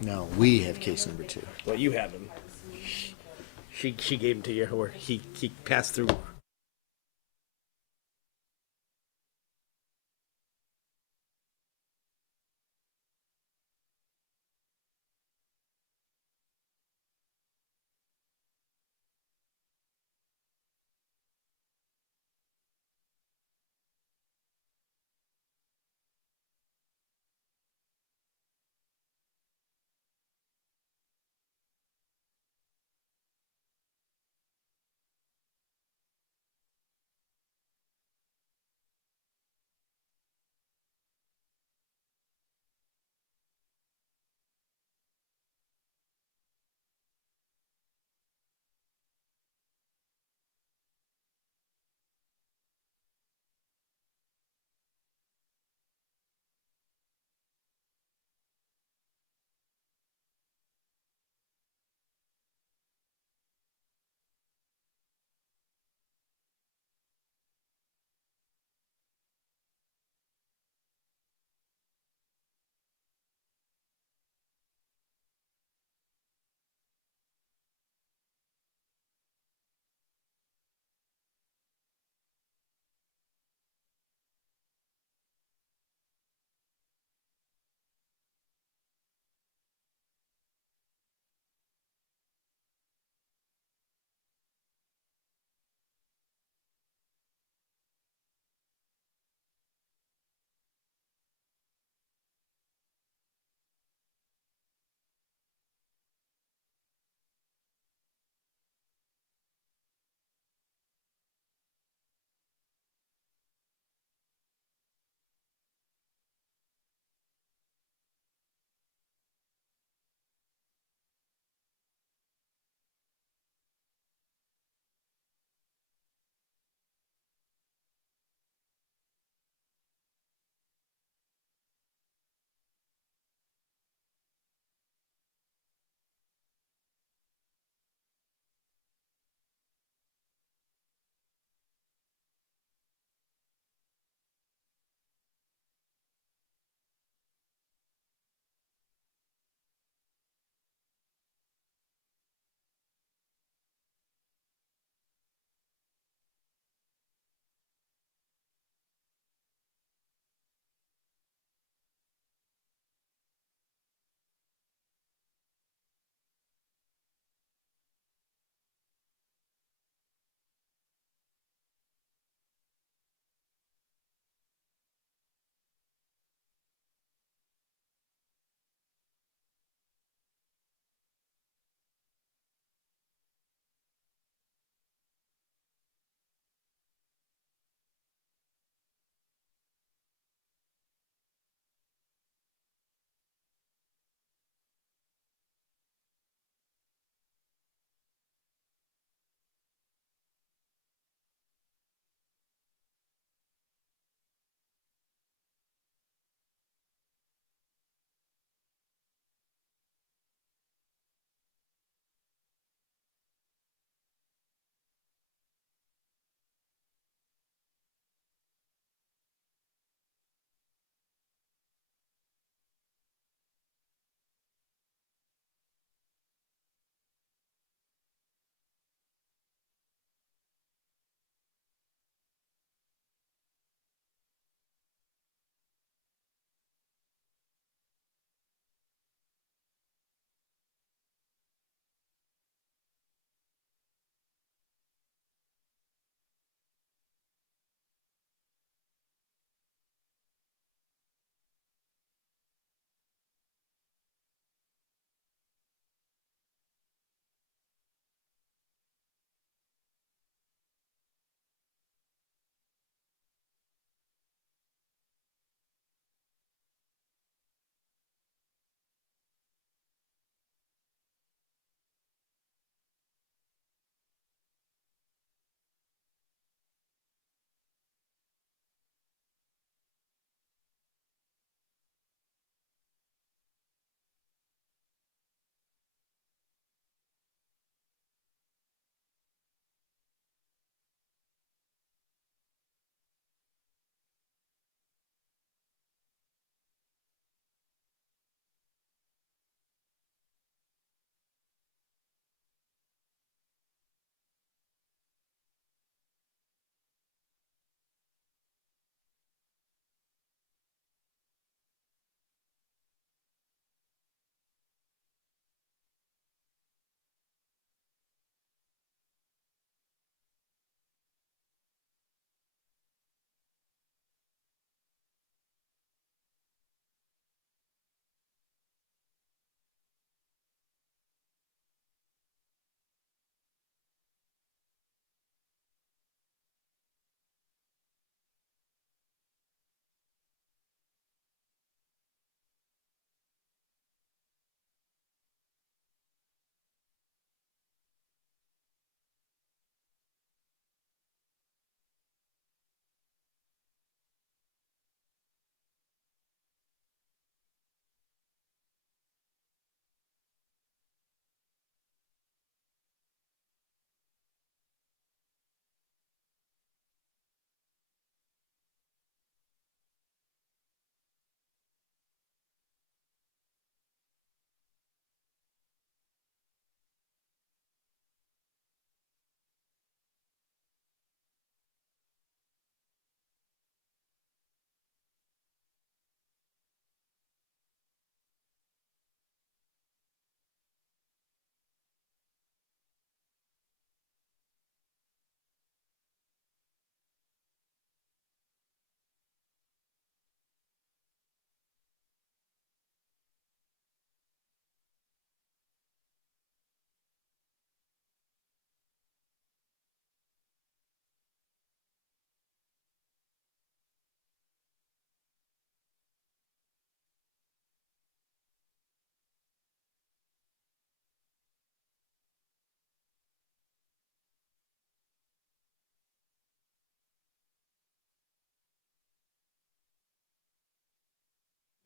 No, we have case number two. Well, you have him. She gave him to you, or he passed through.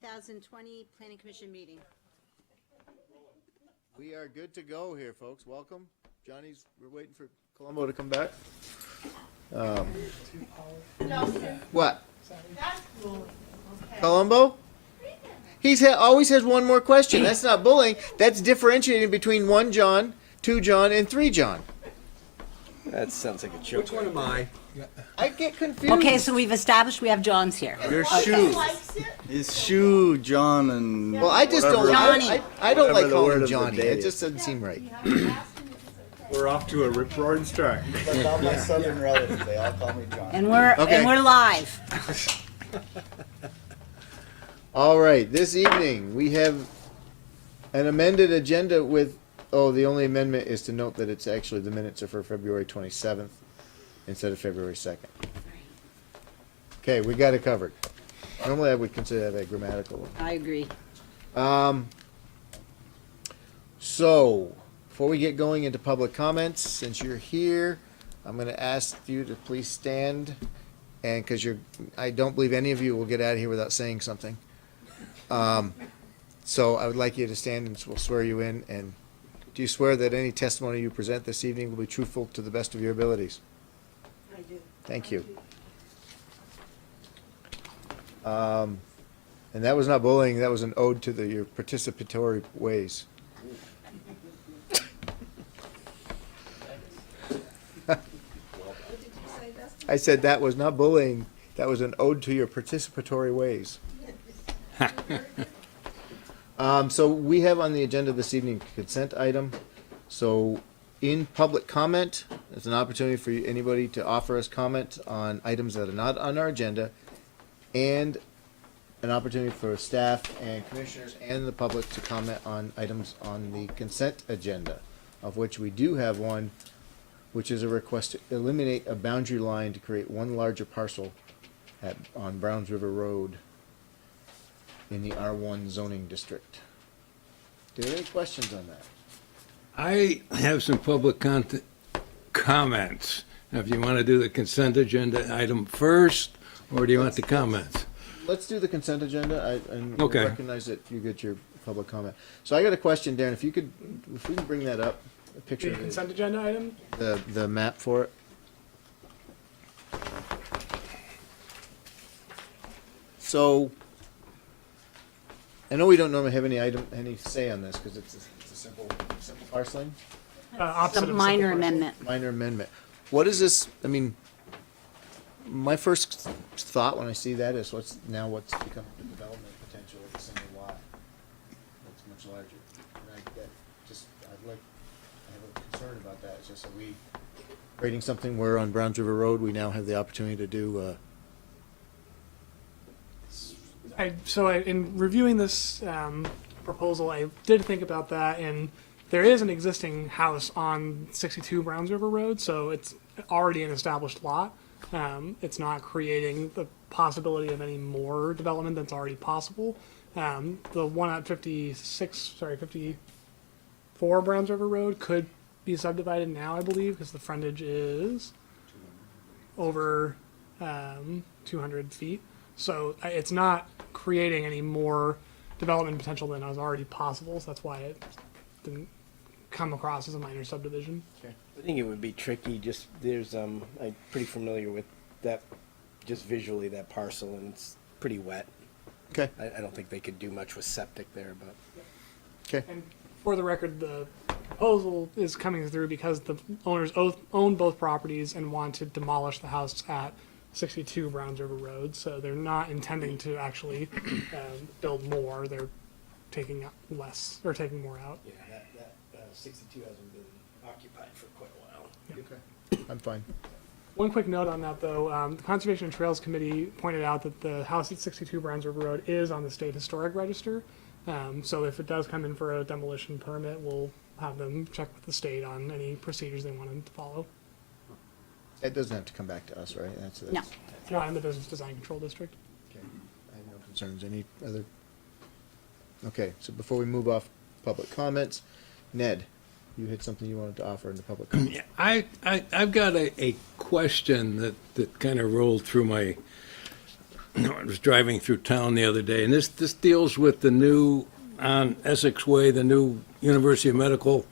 2020 Planning Commission meeting. We are good to go here, folks. Welcome. We're waiting for Colombo to come back. What? Colombo? Always has one more question. That's not bullying. That's differentiating between 1 John, 2 John, and 3 John. That sounds like a joke. Which one am I? I get confused. Okay, so we've established we have John's here. Your shoe. His shoe, John, and Well, I just don't. Johnny. I don't like Whatever the calling word him of the Johnny. day It just doesn't seem right. We're off to a rip-roaring start. like all my southern relatives, they all call me John. And we're live. All right, this evening we have an amended agenda with, the only amendment is to note that it's actually the minutes are for February 27th instead of February 2nd. Okay, we got it covered. Normally I would consider that a grammatical one. I agree. So, before we get going into public comments, since you're here, I'm gonna ask you to please stand, and, cause I don't believe any of you will get out of here without saying something. So I would like you to stand and we'll swear you in, and do you swear that any testimony you present this evening will be truthful to the best of your abilities? I do. Thank you. And that was not bullying, that was an ode to your participatory ways. I said that was not bullying, that was an ode to your participatory ways. So we have on the agenda this evening consent item. So in public comment, there's an opportunity for anybody to offer us comment on items that are not on our agenda, and an opportunity for staff and commissioners and the public to comment on items on the consent agenda, of which we do have one, which is a request to eliminate a boundary line to create one larger parcel on Browns River Road in the R1 zoning district. Do you have any questions on that? I have some public comments. Now, if you want to do the consent agenda item first, or do you want the comments? Let's do the consent agenda, and Okay. recognize that you get your public comment. So I got a question, Darren, if we can bring that up, a picture The of consent agenda item? the map for it. So, I know we don't normally have any say on this, because it's a simple parceling, Opposite Some of minor simple amendment. minor amendment. What is this, my first thought when I see that is what's become the development potential of a single lot that's much larger. And I have a concern about that, it's just, are we creating something where on Browns River Road, we now have the opportunity to do, in reviewing this proposal, I did think about that, and there is an existing house on 62 Browns River Road, so it's already an established lot. It's not creating the possibility of any more development that's already possible. The one at 54 Browns River Road could be subdivided now, I believe, because the frontage is over 200 feet. So it's not creating any more development potential than is already possible. So that's why it didn't come across as a minor subdivision. I think it would be tricky. I'm pretty familiar with that, just visually that parcel, and it's pretty wet. okay, I don't think they could do much with septic there, but okay. And for the record, the proposal is coming through because the owners own both properties and want to demolish the house at 62 Browns River Road. So they're not intending to actually build more. They're taking out less, or taking more out. yeah, that 62 hasn't been occupied for quite a while. Okay, I'm fine. One quick note on that, though. The Conservation and Trails Committee pointed out that the house at 62 Browns River Road is on the State Historic Register. So if it does come in for a demolition permit, we'll have them check with the state on any procedures they want them to follow. It doesn't have to come back to us, right? That's No. It's not in the Business Design Control District. Okay, I have no concerns. Any other? Okay, so before we move off public comments, Ned, you had something you wanted to offer in the public comments. Yeah, I've got a question that kind of rolled through my I was driving through town the other day, and this deals with the new, on Essex Way, the new University of Medical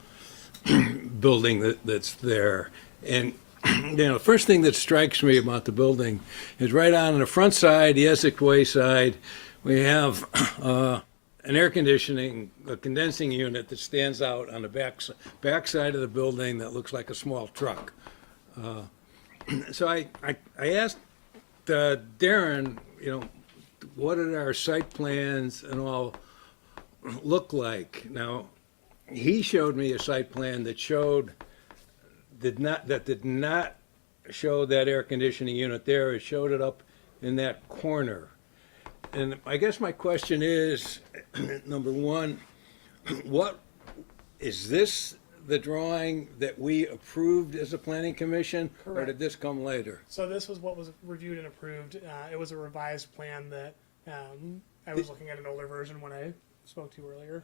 building that's there. And, the first thing that strikes me about the building is right on the front side, the Essex Way side, we have an air conditioning, a condensing unit that stands out on the back side of the building that looks like a small truck. So I asked Darren, what did our site plans and all look like? Now, he showed me a site plan that did not show that air conditioning unit there. It showed it up in that corner. And I guess my question is, number one, what is this the drawing that we approved as a planning commission, or Correct. did this come later? So this was what was reviewed and approved. It was a revised plan that I was looking at an older version when I spoke to you earlier.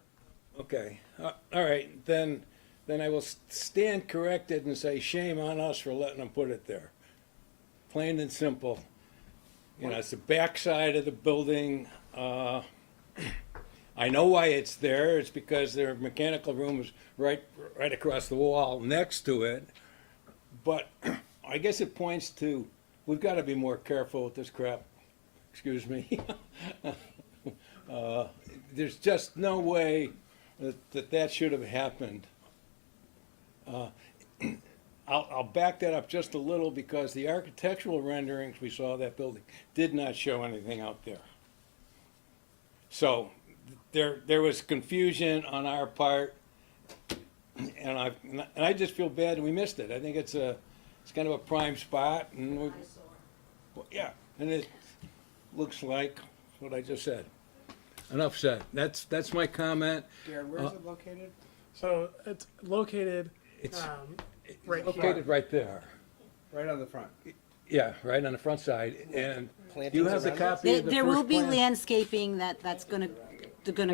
Okay, all right, then I will stand corrected and say shame on us for letting them put it there. Plain and simple. It's the back side of the building. I know why it's there. It's because their mechanical room is right across the wall next to it. But I guess it points to, we've got to be more careful with this crap. Excuse me. There's just no way that should have happened. I'll back that up just a little, because the architectural renderings we saw of that building did not show anything out there. So there was confusion on our part, and I just feel bad we missed it. I think it's kind of a prime spot, and yeah, and it looks like what I just said. Enough said. That's my comment. Darren, where is it located? So it's located It's right here. located right there. Right on the front. Yeah, right on the front side. And Plantings you have the around it? copy There of the there will first be plan? landscaping that's gonna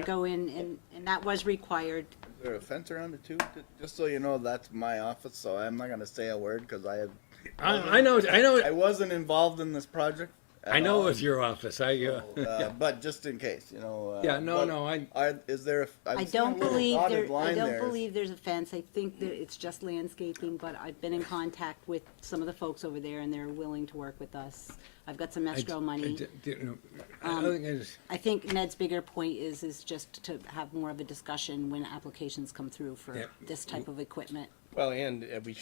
go in, and that was required. Is there a fence around it too? Just so you know, that's my office, so I'm not gonna say a word because I know. I wasn't involved in this project. I know it's your office. But just in case, Yeah, no, but no. is there? I don't believe there's a fence. I think that it's just landscaping, but I've been in contact with some of the folks over there, and they're willing to work with us. I've got some escrow money. I think Ned's bigger point is just to have more of a discussion when applications come through for Yeah. this type of equipment. Well, and we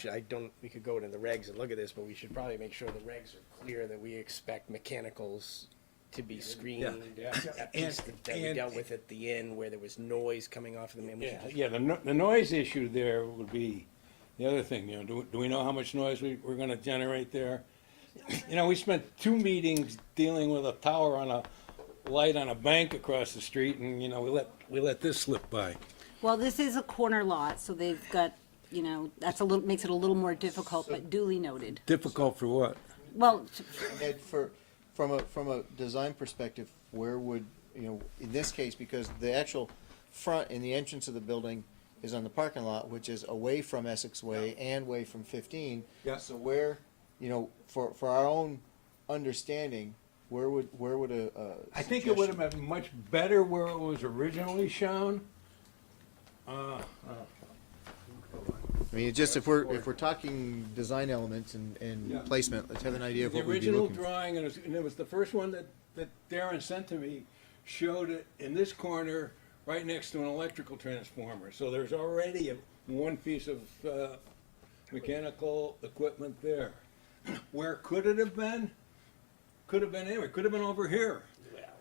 could go into the regs and look at this, but we should probably make sure the regs are clear that we expect mechanicals to be screened. Yeah. That piece that we And- dealt with at the end where there was noise coming off of the main. Yeah, the noise issue there would be the other thing. Do we know how much noise we're going to generate there? We spent 2 meetings dealing with a tower on a light on a bank across the street, and we let this slip by. Well, this is a corner lot, so they've got, that's makes it a little more difficult, but duly noted. Difficult for what? Well, Ed, from a design perspective, where would, in this case, because the actual front and the entrance of the building is on the parking lot, which is away from Essex Way and away from 15. Yeah. So where, for our own understanding, where would a I think it would have been much better where it was originally shown. I mean, it's just if we're talking design elements and Yeah. placement, let's have an idea of The what we'd be original looking for. drawing, and it was the first one that Darren sent to me, showed it in this corner, right next to an electrical transformer. So there's already one piece of mechanical equipment there. Where could it have been? Could have been anywhere. Could have been over here.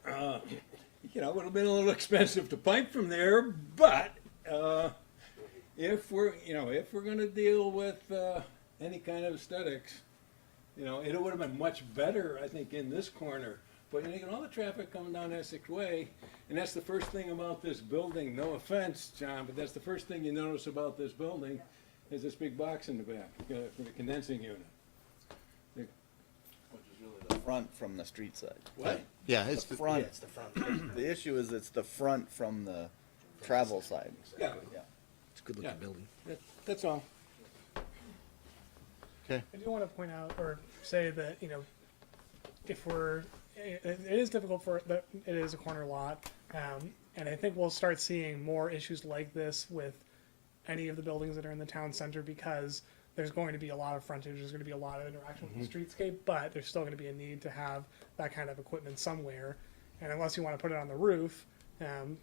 It would have been a little expensive to pipe from there, but if we're going to deal with any kind of aesthetics, it would have been much better, I think, in this corner. But all the traffic coming down Essex Way, and that's the first thing about this building. No offense, John, but that's the first thing you notice about this building is this big box in the back for the condensing unit. Which is really the front from the street side. What? Yeah, it's The front. It's the front. The issue is it's the front from the travel side. Yeah. It's a good looking Yeah. building. That's all. okay. I do want to point out or say that, if we're it is difficult for that. It is a corner lot, and I think we'll start seeing more issues like this with any of the buildings that are in the town center because there's going to be a lot of frontage. There's going to be a lot of interaction with the streetscape, but there's still going to be a need to have that kind of equipment somewhere. And unless you want to put it on the roof,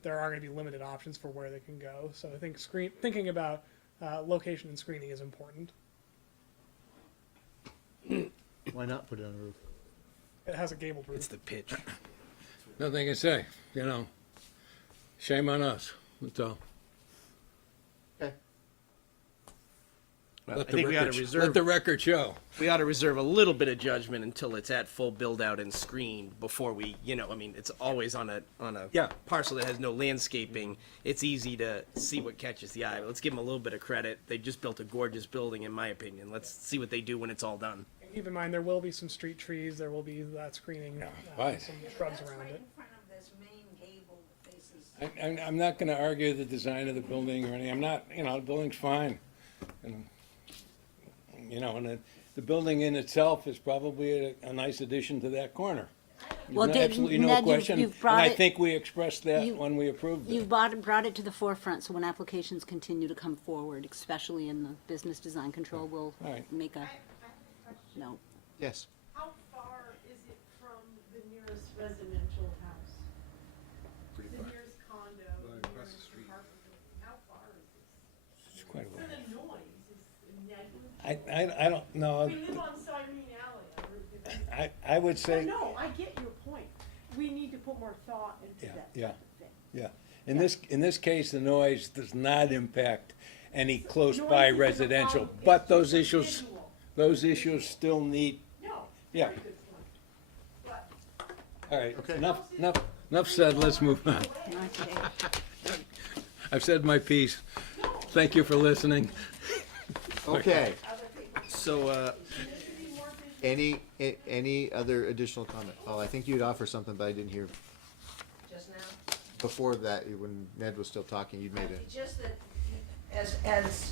there are going to be limited options for where they can go. So I think thinking about location and screening is important. Why not put it on the roof? It has a gabled roof. It's the pitch. Nothing I can say, you know. Shame on us, that's all. Okay. Well, I Let the think we ought record- to Let reserve, the record show. we ought to reserve a little bit of judgment until it's at full build out and screened before we, I mean, it's always on a Yeah. parcel that has no landscaping. It's easy to see what catches the eye. But let's give them a little bit of credit. They just built a gorgeous building, in my opinion. Let's see what they do when it's all done. And keep in mind, there will be some street trees. There will be that screening, right. some shrubs around it. I'm not gonna argue the design of the building or anything, I'm not, the building's fine. And, and the building in itself is probably a nice addition to that corner. Well, No- Dave, absolutely no Ned, question, you've and brought I it- think we expressed that you- when we approved You've it. brought it to the forefront, so when applications continue to come forward, especially in the business design control, we'll All right. make a I have a question. note. Yes. How far is it from the nearest residential house? The nearest condo, the across the nearest street. apartment building? How far is this? It's quite a For way. the noise is negligible. I don't know, We live on Cyrene Alley. I would But say, no, I get your point. We need to put more thought into Yeah, that yeah. type of thing. yeah, in this case, the noise does not impact any close Noise by isn't a residential, problem, but it's those just a issues, visual. those issues still need, No, Yeah. very good point. But all right, Okay. enough said, let's move on. Okay. I've said my piece. Thank you for listening. Okay. So, Any other additional comment? Oh, I think you'd offer something, but I didn't hear. Just now? Before that, when Ned was still talking, you'd made a. Just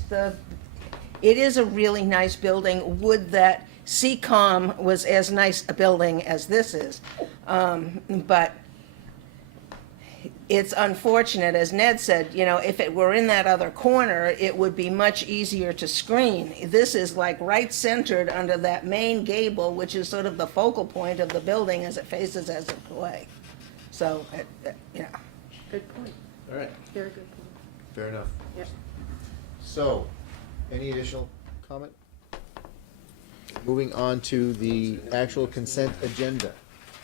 that, it is a really nice building. Would that CCOM was as nice a building as this is. But it's unfortunate, as Ned said, if it were in that other corner, it would be much easier to screen. This is like right centered under that main gable, which is sort of the focal point of the building as it faces Essex Way. So, good point. All right. Very good point. Fair enough. Yep. So, any additional comment? Moving on to the actual consent agenda.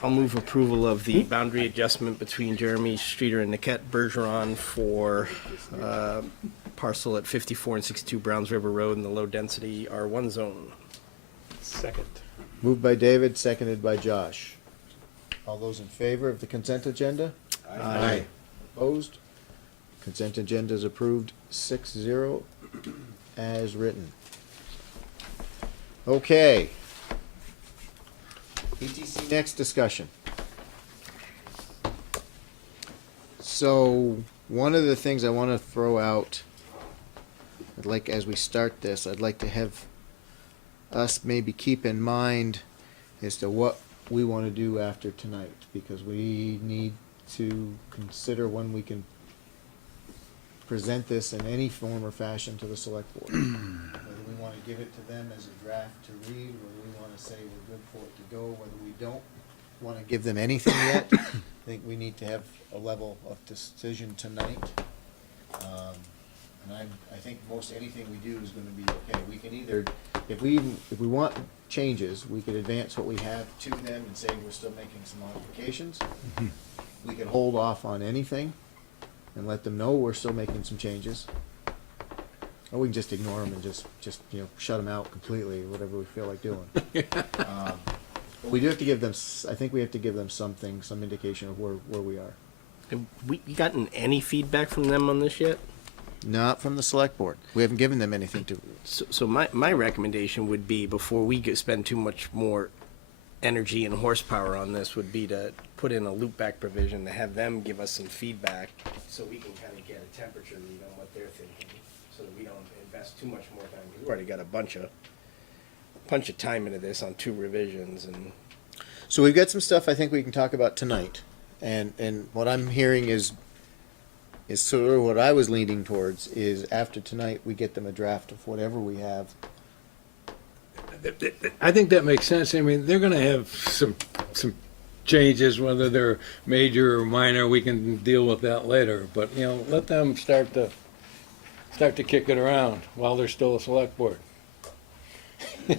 I'll move approval of the boundary adjustment between Jeremy Streeter and Niket Bergeron for parcel at 54 and 62 Browns River Road in the low-density R1 zone. Second. Moved by David, seconded by Josh. All those in favor of the consent agenda? Aye. Opposed? Consent agenda is approved 6-0 as written. Okay. ETC next discussion. So, one of the things I want to throw out, I'd like as we start this, I'd like to have us maybe keep in mind as to what we want to do after tonight, because we need to consider when we can present this in any form or fashion to the select board. Whether we want to give it to them as a draft to read, whether we want to say we're good for it to go, whether we don't want to give them anything yet. I think we need to have a level of decision tonight. And I think most anything we do is going to be okay. We can either, if we want changes, we could advance what we have to them and say we're still making some modifications. We can hold off on anything and let them know we're still making some changes. Or we can just ignore them and just shut them out completely, whatever we feel like doing. But we do have to give them, I think we have to give them something, some indication of where we are. Have we gotten any feedback from them on this yet? Not from the select board. We haven't given them anything to. So my recommendation would be, before we spend too much more energy and horsepower on this, would be to put in a loopback provision to have them give us some feedback so we can kind of get a temperature read on what they're thinking, so that we don't invest too much more time. We've already got a bunch of time into this on 2 revisions, and So we've got some stuff I think we can talk about tonight, and what I'm hearing is sort of what I was leaning towards is after tonight we get them a draft of whatever we have. I think that makes sense. I mean, they're gonna have some changes, whether they're major or minor, we can deal with that later. But, you know, let them start to kick it around while they're still a select board.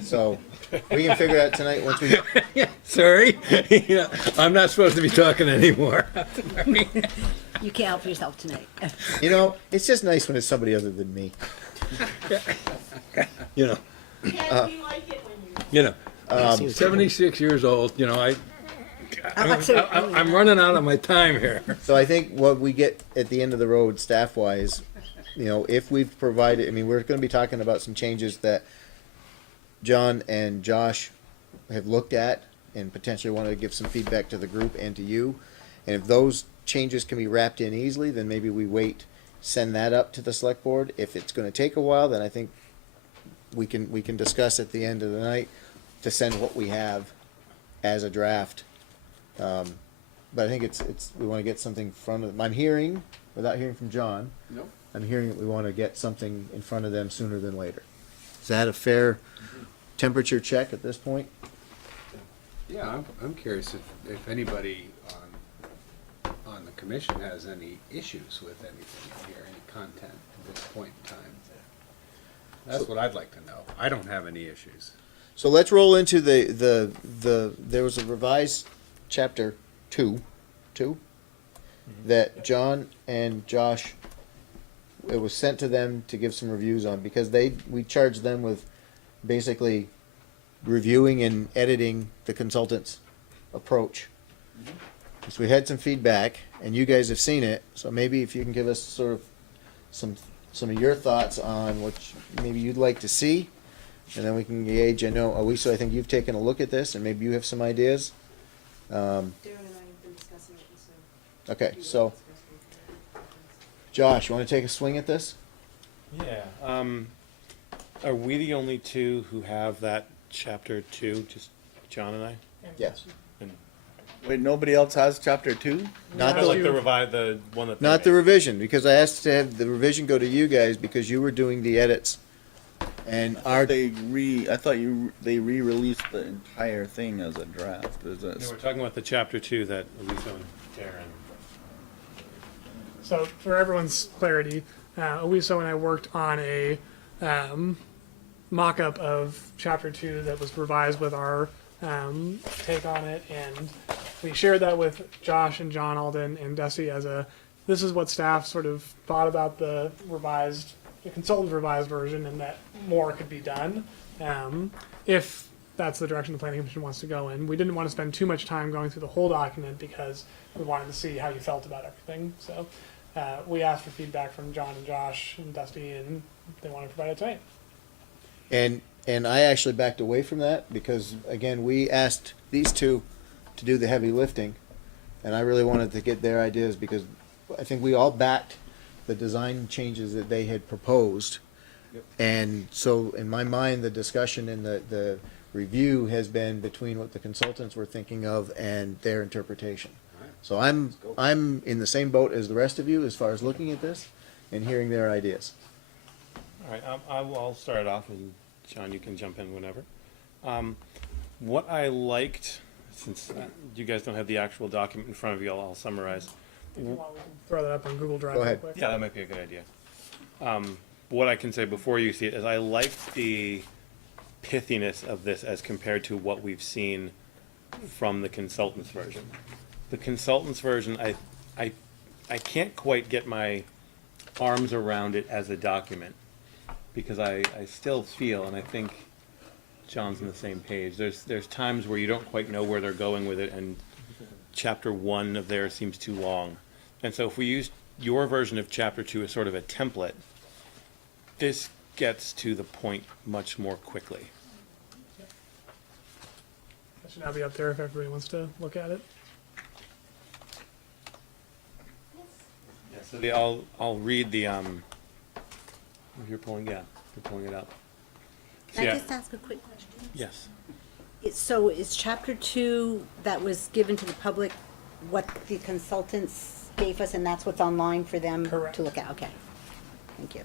So we can figure out tonight once we. Sorry, you know, I'm not supposed to be talking anymore. You can't help yourself tonight. You know, it's just nice when it's somebody other than me. You know, Ken, we like it when you. 76 years old, you know, I'm running out of my time here. So I think what we get at the end of the road, staff-wise, you know, if we've provided, I mean, we're going to be talking about some changes that John and Josh have looked at and potentially want to give some feedback to the group and to you. And if those changes can be wrapped in easily, then maybe we wait, send that up to the select board. If it's going to take a while, then I think we can discuss at the end of the night to send what we have as a draft. But I think we want to get something in front of them. I'm hearing, without hearing from John, Nope. I'm hearing that we want to get something in front of them sooner than later. Is that a fair temperature check at this point? Yeah, I'm curious if anybody on the commission has any issues with anything here, any content at this point in time. That's what I'd like to know. I don't have any issues. So let's roll into there was a revised chapter two, that John and Josh, it was sent to them to give some reviews on, because we charged them with basically reviewing and editing the consultant's approach. So we had some feedback, and you guys have seen it, so maybe if you can give us sort of some of your thoughts on what maybe you'd like to see, and then we can gauge. I know, Aliso, I think you've taken a look at this, and maybe you have some ideas. Darren and I have been discussing it, so. Okay, so Josh, you want to take a swing at this? Yeah. Are we the only two who have that chapter 2? Just John and I? Yes. And Wait, nobody else has chapter 2? Not I like the, the one that. they not the made. revision, because I asked to have the revision go to you guys because you were doing the edits. And our, They re-released the entire thing as a draft. Is No, it? we're talking about the chapter 2 that Elisa and Darren. So for everyone's clarity, Aliso and I worked on a mock-up of Chapter 2 that was revised with our take on it, and we shared that with Josh and John Alden and Desi as this is what staff sort of thought about the consultant's revised version, and that more could be done if that's the direction the planning commission wants to go in. We didn't want to spend too much time going through the whole document because we wanted to see how you felt about everything. So we asked for feedback from John and Josh and Dusty, and they want to provide it tonight. and I actually backed away from that because, again, we asked these two to do the heavy lifting, and I really wanted to get their ideas because I think we all backed the design changes that they had proposed. Yep. And so in my mind, the discussion and the review has been between what the consultants were thinking of and their interpretation. All right. So I'm in the same boat as the rest of you as far as looking at this and hearing their ideas. All right, I'll start it off, and John, you can jump in whenever. What I liked, since you guys don't have the actual document in front of you, I'll summarize. If you want, we can throw that up on Google Drive Go real ahead. quick. Yeah, that might be a good idea. What I can say before you see it is I like the pithiness of this as compared to what we've seen from the consultant's version. The consultant's version, I can't quite get my arms around it as a document because I still feel, and I think John's on the same page, there's times where you don't quite know where they're going with it, and chapter 1 of theirs seems too long. And so if we use your version of chapter 2 as sort of a template, this gets to the point much more quickly. That should now be up there if everybody wants to look at it. Yeah, so I'll read the if you're pulling it up. So Can I yeah, just ask a quick question? yes. So is chapter 2 that was given to the public what the consultants gave us, and that's what's online for them Correct. to look at? Okay, thank you.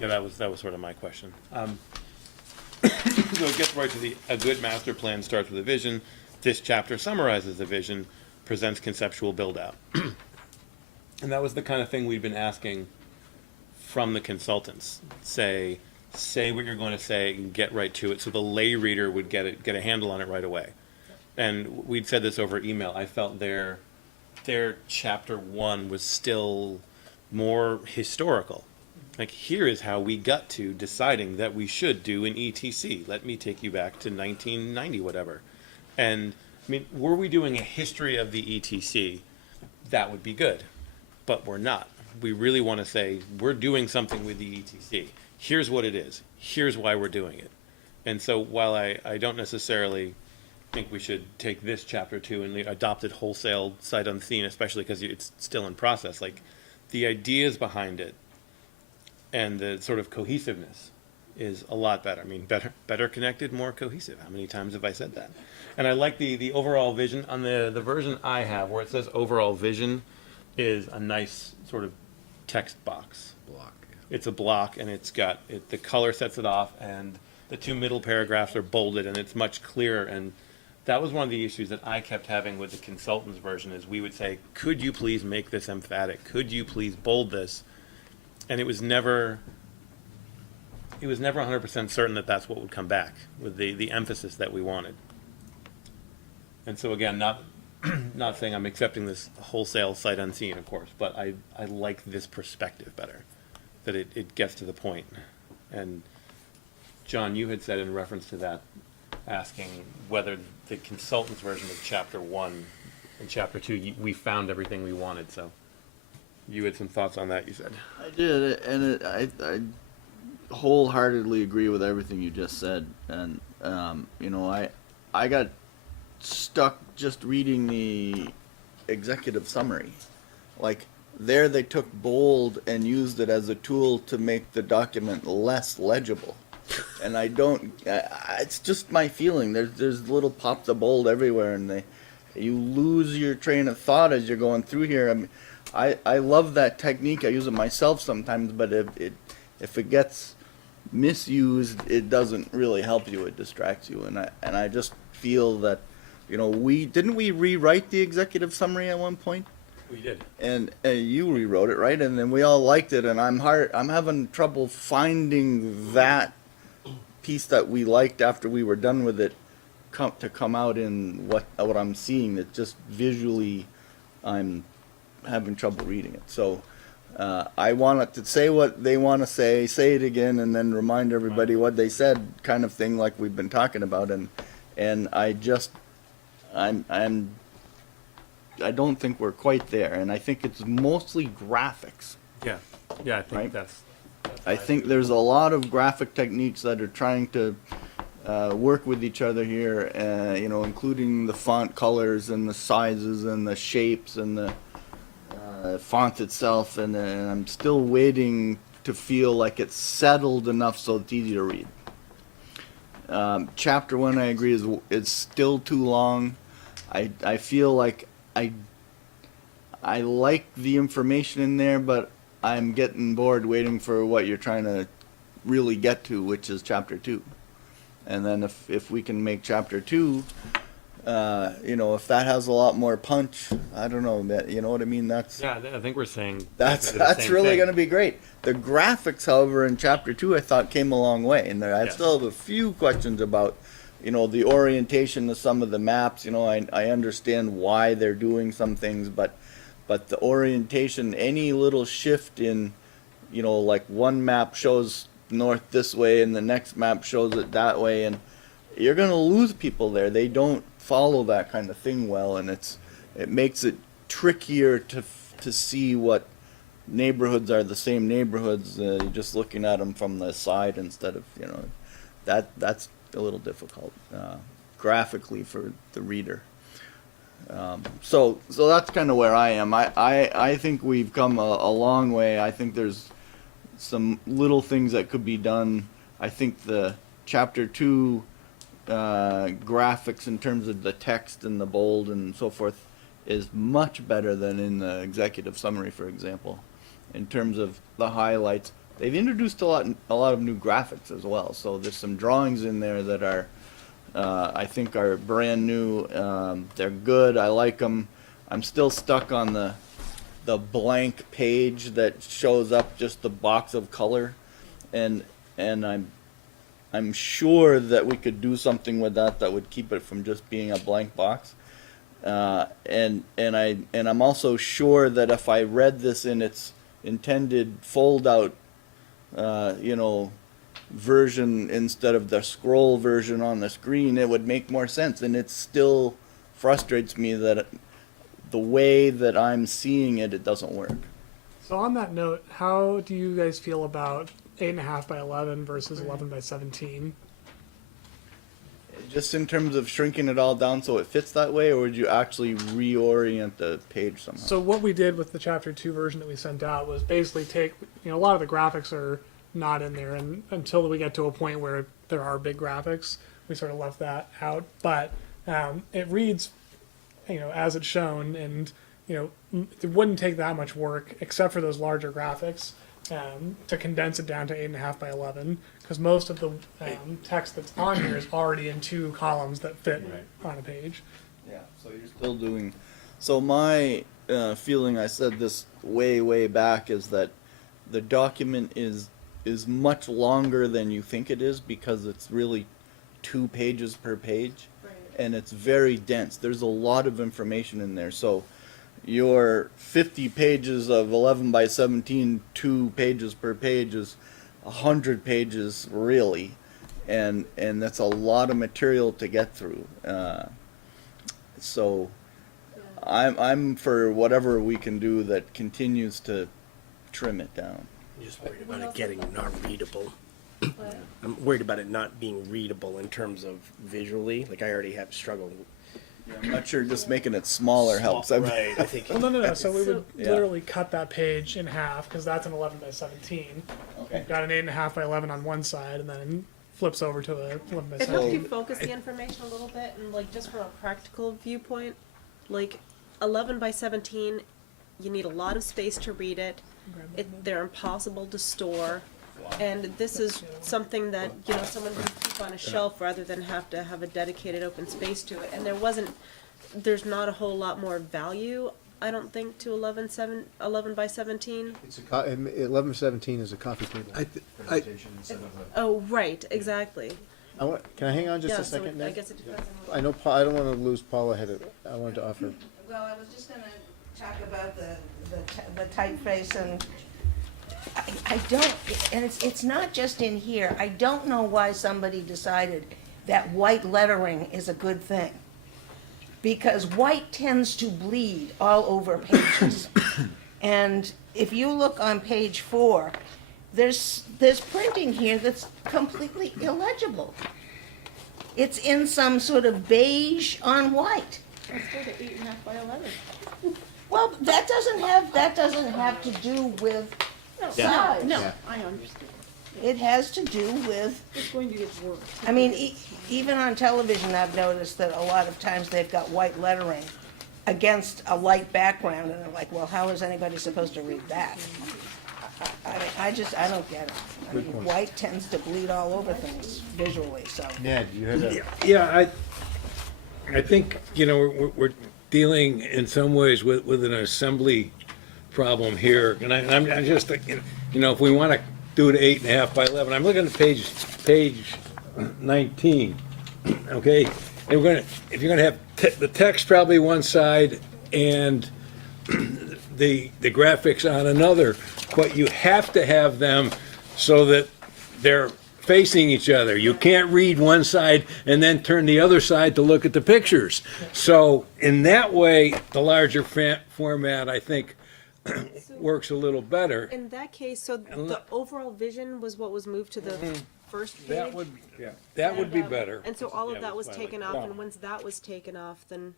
Yeah, that was sort of my question. So it gets right to a good master plan starts with a vision. This chapter summarizes the vision, presents conceptual build-out. And that was the kind of thing we've been asking from the consultants. Say what you're going to say and get right to it, so the lay reader would get a handle on it right away. And we'd said this over email. I felt their chapter 1 was still more historical. Like, here is how we got to deciding that we should do an ETC. Let me take you back to 1990, whatever. And, I mean, were we doing a history of the ETC, that would be good. But we're not. We really want to say, we're doing something with the ETC. Here's what it is. Here's why we're doing it. And so while I don't necessarily think we should take this chapter 2 and adopt it wholesale, sight unseen, especially because it's still in process, like, the ideas behind it and the sort of cohesiveness is a lot better. I mean, better connected, more cohesive. How many times have I said that? And I like the overall vision. On the version I have, where it says overall vision, is a nice sort of text box. Block. It's a block, and it's got the color sets it off, and the 2 middle paragraphs are bolded, and it's much clearer. And that was one of the issues that I kept having with the consultant's version, is we would say, could you please make this emphatic? Could you please bold this? And it was never 100% certain that that's what would come back with the emphasis that we wanted. And so again, not saying I'm accepting this wholesale sight unseen, of course, but I like this perspective better, that it gets to the point. And John, you had said in reference to that, asking whether the consultant's version of chapter 1 and chapter 2, we found everything we wanted, so you had some thoughts on that, you said. I did, and I wholeheartedly agree with everything you just said. And I got stuck just reading the executive summary. Like, there they took bold and used it as a tool to make the document less legible. And it's just my feeling. There's little pops of bold everywhere, and you lose your train of thought as you're going through here. I mean, I love that technique. I use it myself sometimes, but if it gets misused, it doesn't really help you. It distracts you, and I just feel that, didn't we rewrite the executive summary at one point? We did. And you rewrote it, right? And then we all liked it, and I'm having trouble finding that piece that we liked after we were done with it to come out in what I'm seeing. That just visually, I'm having trouble reading it. So I want it to say what they want to say it again, and then remind everybody what they said, kind of thing, like we've been talking about. And I don't think we're quite there, and I think it's mostly graphics. Yeah, I think Right? that's I think there's a lot of graphic techniques that are trying to work with each other here, including the font colors and the sizes and the shapes and the font itself, and I'm still waiting to feel like it's settled enough so it's easy to read. Chapter 1, I agree, it's still too long. I feel like I like the information in there, but I'm getting bored waiting for what you're trying to really get to, which is chapter 2. And then if we can make chapter 2, if that has a lot more punch, I don't know, you know what I mean? I think we're saying That's the same really thing. going to be great. The graphics, however, in chapter 2, I thought came a long way, and I Yes. still have a few questions about, the orientation of some of the maps. I understand why they're doing some things, but the orientation, any little shift in, like one map shows north this way and the next map shows it that way, and you're going to lose people there. They don't follow that kind of thing well, and it makes it trickier to see what neighborhoods are the same neighborhoods, just looking at them from the side instead of, that's a little difficult graphically for the reader. So that's kind of where I am. I think we've come a long way. I think there's some little things that could be done. I think the chapter 2 graphics in terms of the text and the bold and so forth is much better than in the executive summary, for example. In terms of the highlights, they've introduced a lot of new graphics as well. So there's some drawings in there that are, I think, are brand new. They're good. I like them. I'm still stuck on the blank page that shows up just the box of color, and I'm sure that we could do something with that would keep it from just being a blank box. And I'm also sure that if I read this in its intended fold-out, version instead of the scroll version on the screen, it would make more sense. And it still frustrates me that the way that I'm seeing it, it doesn't work. So on that note, how do you guys feel about 8.5 by 11 versus 11 by 17? Just in terms of shrinking it all down so it fits that way, or would you actually reorient the page somehow? So what we did with the chapter 2 version that we sent out was basically take, a lot of the graphics are not in there, and until we get to a point where there are big graphics, we sort of left that out. But it reads, as it's shown, and it wouldn't take that much work except for those larger graphics to condense it down to 8.5 by 11, because most of the text that's on here is already in 2 columns that fit on a page. Yeah, so you're still doing. So my feeling, I said this way back, is that the document is much longer than you think it is, because it's really 2 pages per page, and it's very dense. There's a lot of information in there. So your 50 pages of 11 by 17, 2 pages per page is 100 pages really, and that's a lot of material to get through. So I'm for whatever we can do that continues to trim it down. I'm just worried about it getting not readable. I'm worried about it not being readable in terms of visually. Like, I already have struggled. Yeah, I'm not sure just making it smaller helps. Right, I think. Well, no. So we would Yeah. literally cut that page in half, because that's an 11 by 17. Okay. Got an 8.5 by 11 on one side, and then flips over to a 11 by It 17. helps you focus the information a little bit, and like just from a practical viewpoint, like 11 by 17, you need a lot of space to read it. They're impossible to store, and this is something that someone can keep on a shelf rather than have to have a dedicated open space to it. And there's not a whole lot more value, I don't think, to 11 by 17. It's 11/17 is a coffee table presentation instead of a. Oh, right, exactly. Can I hang on just Yeah, a so second, I Ned? guess it depends on I know I don't want to lose Paula ahead of. I wanted to offer. Well, I was just gonna talk about the typeface, and I don't, and it's not just in here. I don't know why somebody decided that white lettering is a good thing. Because white tends to bleed all over pages. And if you look on page 4, there's printing here that's completely illegible. It's in some sort of beige on white. Let's go to 8.5 by 11. Well, that doesn't have to do with size. No, I understand. It has to do with, It's going to get worse. I mean, even on television, I've noticed that a lot of times they've got white lettering against a light background, and they're like, well, how is anybody supposed to read that? I mean, I don't get it. I mean, white tends to bleed all over things visually, so. Ned, you had a. Yeah, I think, we're dealing in some ways with an assembly problem here, and I'm just thinking, if we want to do it 8.5 by 11, I'm looking at page 19, okay? And if you're gonna have the text probably one side and the graphics on another, but you have to have them so that they're facing each other. You can't read one side and then turn the other side to look at the pictures. So in that way, the larger format, I think, works a little better. In that case, so the overall vision was what was moved to the first page? That would be better. And so all of that was taken off, and once that was taken off, then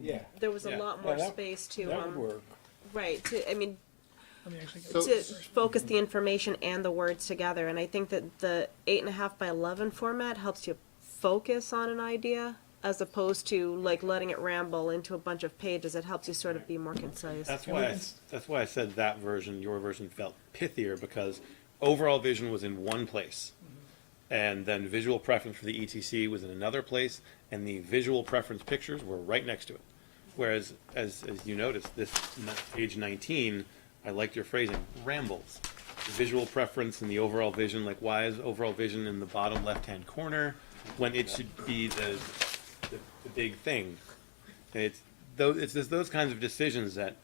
Yeah. there was a lot more space to, That would work. right, Let me actually go. to focus the information and the words together. And I think that the 8.5 by 11 format helps you focus on an idea as opposed to like letting it ramble into a bunch of pages. It helps you sort of be more concise. That's why I said that version, your version, felt pithier, because overall vision was in one place, and then visual preference for the ETC was in another place, and the visual preference pictures were right next to it. Whereas, as you noticed, this page 19, I liked your phrasing, rambles. The visual preference and the overall vision, like why is overall vision in the bottom left-hand corner when it should be the big thing? And it's just those kinds of decisions that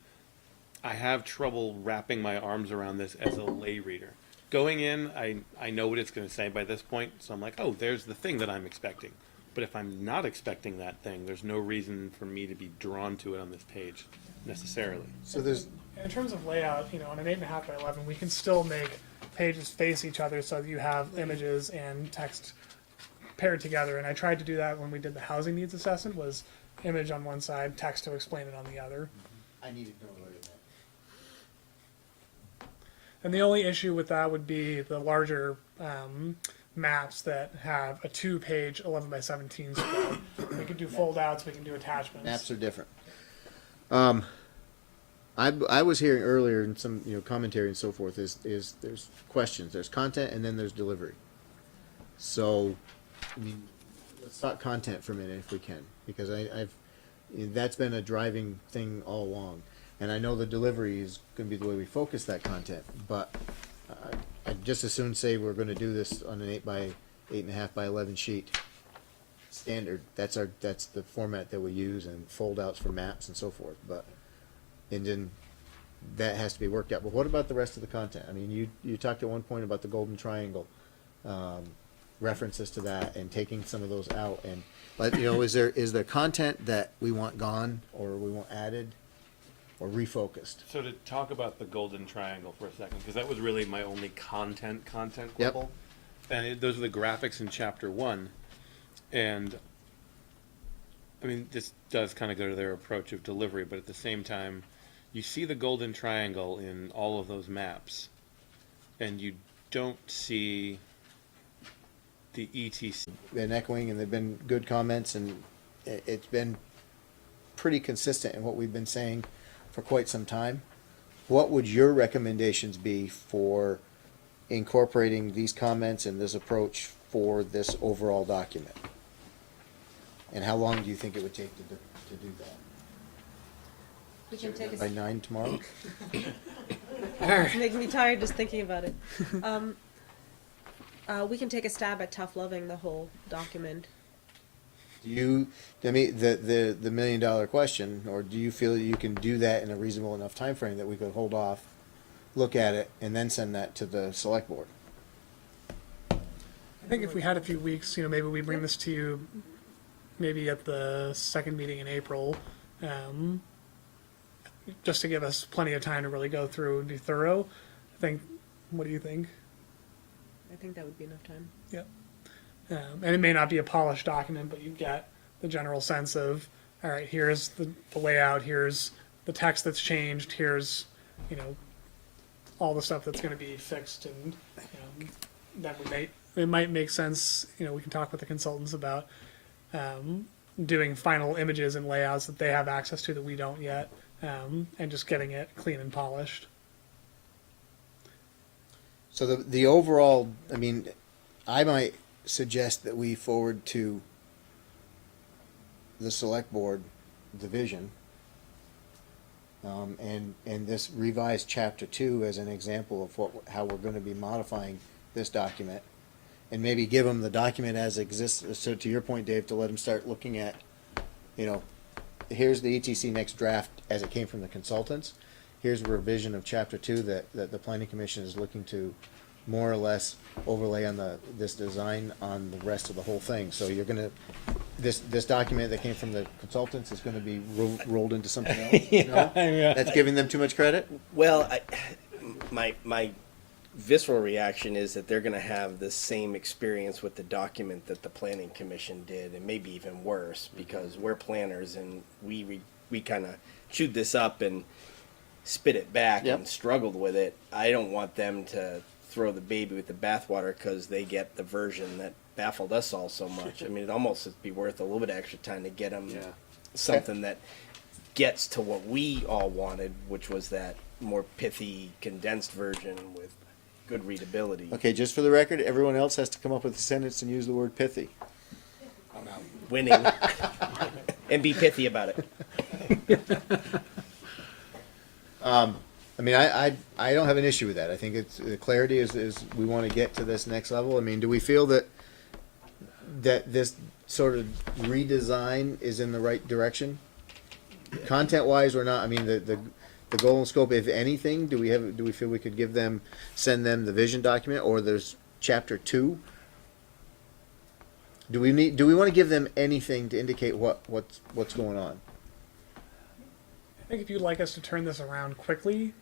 I have trouble wrapping my arms around this as a lay reader. Going in, I know what it's going to say by this point, so I'm like, oh, there's the thing that I'm expecting. But if I'm not expecting that thing, there's no reason for me to be drawn to it on this page necessarily. So there's, In terms of layout, on an 8.5 by 11, we can still make pages face each other so that you have images and text paired together. And I tried to do that when we did the housing needs assessment, was image on one side, text to explain it on the other. I needed to know what it meant. And the only issue with that would be the larger maps that have a 2-page 11 by 17 spread. We can do fold outs, we can do attachments. Maps are different. I was hearing earlier in some commentary and so forth is there's questions, there's content, and then there's delivery. So, I mean, let's talk content for a minute if we can, because that's been a driving thing all along, and I know the delivery is going to be the way we focus that content, but I'd just as soon say we're going to do this on an 8.5 by 11 sheet. Standard. That's the format that we use, and fold outs for maps and so forth. And then that has to be worked out. But what about the rest of the content? I mean, you talked at one point about the golden triangle, references to that, and taking some of those out. And is there content that we want gone, or we want added, or refocused? So to talk about the golden triangle for a second, because that was really my only content Yep. quibble. And those are the graphics in chapter 1. And I mean, this does kind of go to their approach of delivery, but at the same time, you see the golden triangle in all of those maps, and you don't see the ETC. Been echoing, and they've been good comments, and it's been pretty consistent in what we've been saying for quite some time. What would your recommendations be for incorporating these comments and this approach for this overall document? And how long do you think it would take to do that? We can take By 9 tomorrow? It's making me tired just thinking about it. We can take a stab at tough loving the whole document. Do you, I mean, the $1 million question, or do you feel that you can do that in a reasonable enough time frame that we could hold off, look at it, and then send that to the select board? I think if we had a few weeks, maybe we bring this to you maybe at the second meeting in April, just to give us plenty of time to really go through and be thorough. What do you think? I think that would be enough time. Yep. And it may not be a polished document, but you get the general sense of, all right, here's the layout, here's the text that's changed, here's, all the stuff that's going to be fixed, and that it might make sense. We can talk with the consultants about doing final images and layouts that they have access to that we don't yet, and just getting it clean and polished. So the overall, I mean, I might suggest that we forward to the select board the vision, and this revised chapter 2 as an example of how we're going to be modifying this document, and maybe give them the document as exists. So to your point, Dave, to let them start looking at, here's the ETC next draft as it came from the consultants. Here's a revision of chapter 2 that the planning commission is looking to more or less overlay on this design on the rest of the whole thing. So you're gonna, this document that came from the consultants is gonna be rolled into something else? Yeah. That's giving them too much credit? Well, my visceral reaction is that they're going to have the same experience with the document that the planning commission did, and maybe even worse, because we're planners and we kind of chewed this up and spit it back Yep. and struggled with it. I don't want them to throw the baby with the bathwater because they get the version that baffled us all so much. I mean, it'd almost be worth a little bit of extra time to get them Yeah. something that gets to what we all wanted, which was that more pithy, condensed version with good readability. Okay, just for the record, everyone else has to come up with a sentence and use the word pithy. Winning. And be pithy about it. I mean, I don't have an issue with that. I think it's, the clarity is we want to get to this next level. I mean, do we feel that this sort of redesign is in the right direction? Content-wise, we're not, I mean, the goal and scope, if anything, do we feel we could send them the vision document, or there's chapter 2? Do we want to give them anything to indicate what's going on? I think if you'd like us to turn this around quickly,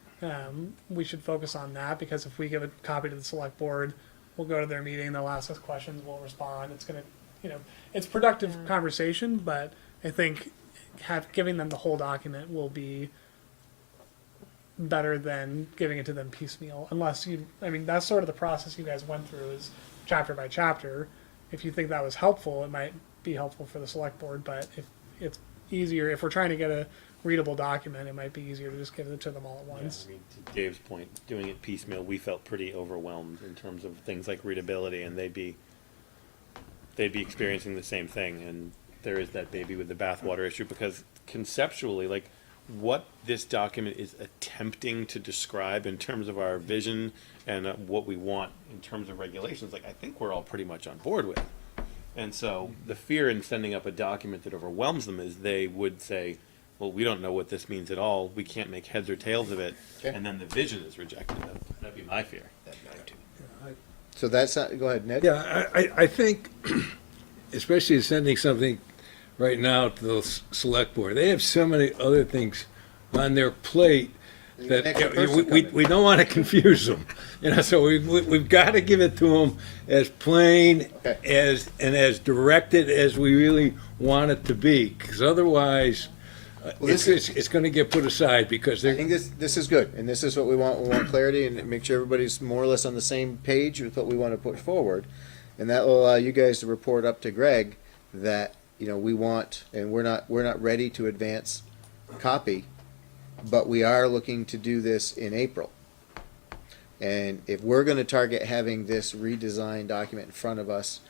we should focus on that, because if we give a copy to the select board, we'll go to their meeting, they'll ask us questions, we'll respond. It's gonna, it's productive conversation, but I think giving them the whole document will be better than giving it to them piecemeal. Unless that's sort of the process you guys went through, is chapter by chapter. If you think that was helpful, it might be helpful for the select board, but if it's easier, if we're trying to get a readable document, it might be easier to just give it to them all at once. I mean, to Dave's point, doing it piecemeal, we felt pretty overwhelmed in terms of things like readability, and they'd be experiencing the same thing. And there is that baby with the bathwater issue, because conceptually, like, what this document is attempting to describe in terms of our vision and what we want in terms of regulations, like, I think we're all pretty much on board with. And so the fear in sending up a document that overwhelms them is they would say, well, we don't know what this means at all. We can't make heads or tails of it. Okay. And then the vision is rejected. That'd be my fear. So that's not, go ahead, Ned. Yeah, I think, especially sending something right now to the select board, they have so many other things on their plate that Next person we don't want to confuse them. So we've got to give it to them as plain Okay. as directed as we really want it to be, because otherwise, it's going to get put aside, because I they're. think this is good, and this is what we want. We want clarity, and make sure everybody's more or less on the same page with what we want to put forward, and that will allow you guys to report up to Greg that we want, and we're not ready to advance copy, but we are looking to do this in April. And if we're going to target having this redesigned document in front of us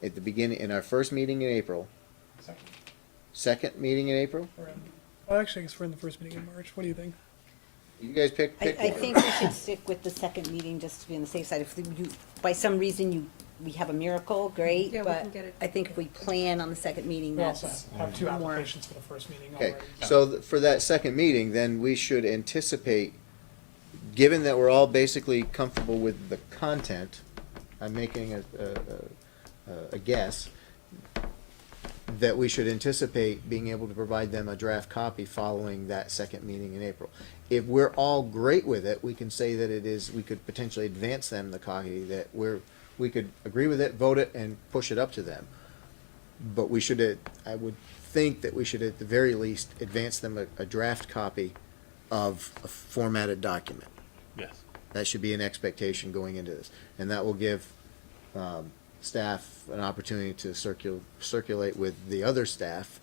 at the beginning, in our first meeting in April, second meeting in April, Well, actually, I guess we're in the first meeting in March. What do you think? you guys pick I one. think we should stick with the second meeting, just to be on the safe side. If by some reason we have a miracle, great, Yeah, we but can get it. I think if we plan on the second meeting, We also that's have two more. applications for the first meeting Okay, already. so for that second meeting, then we should anticipate, given that we're all basically comfortable with the content, I'm making a guess, that we should anticipate being able to provide them a draft copy following that second meeting in April. If we're all great with it, we can say that we could potentially advance them the copy, that we could agree with it, vote it, and push it up to them. But we should, I would think that we should at the very least advance them a draft copy of a formatted document. Yes. That should be an expectation going into this. And that will give staff an opportunity to circulate with the other staff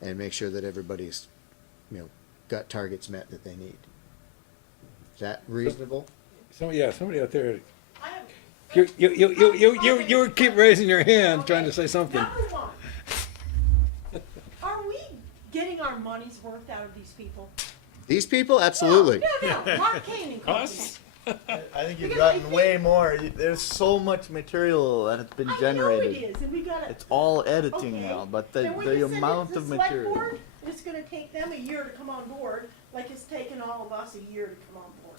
and make sure that everybody's, got targets met that they need. Is that reasonable? Somebody out there. I have, You keep raising your hand, trying to say something. number one, are we getting our money's worth out of these people? These people, absolutely. No, Mark Kane and company. I think you've Because gotten I way more. There's so much material that has been generated. I know it is, and we gotta. It's all editing Okay, now, but then when the you send it amount to the of select material. board, it's gonna take them a year to come on board, like it's taken all of us a year to come on board.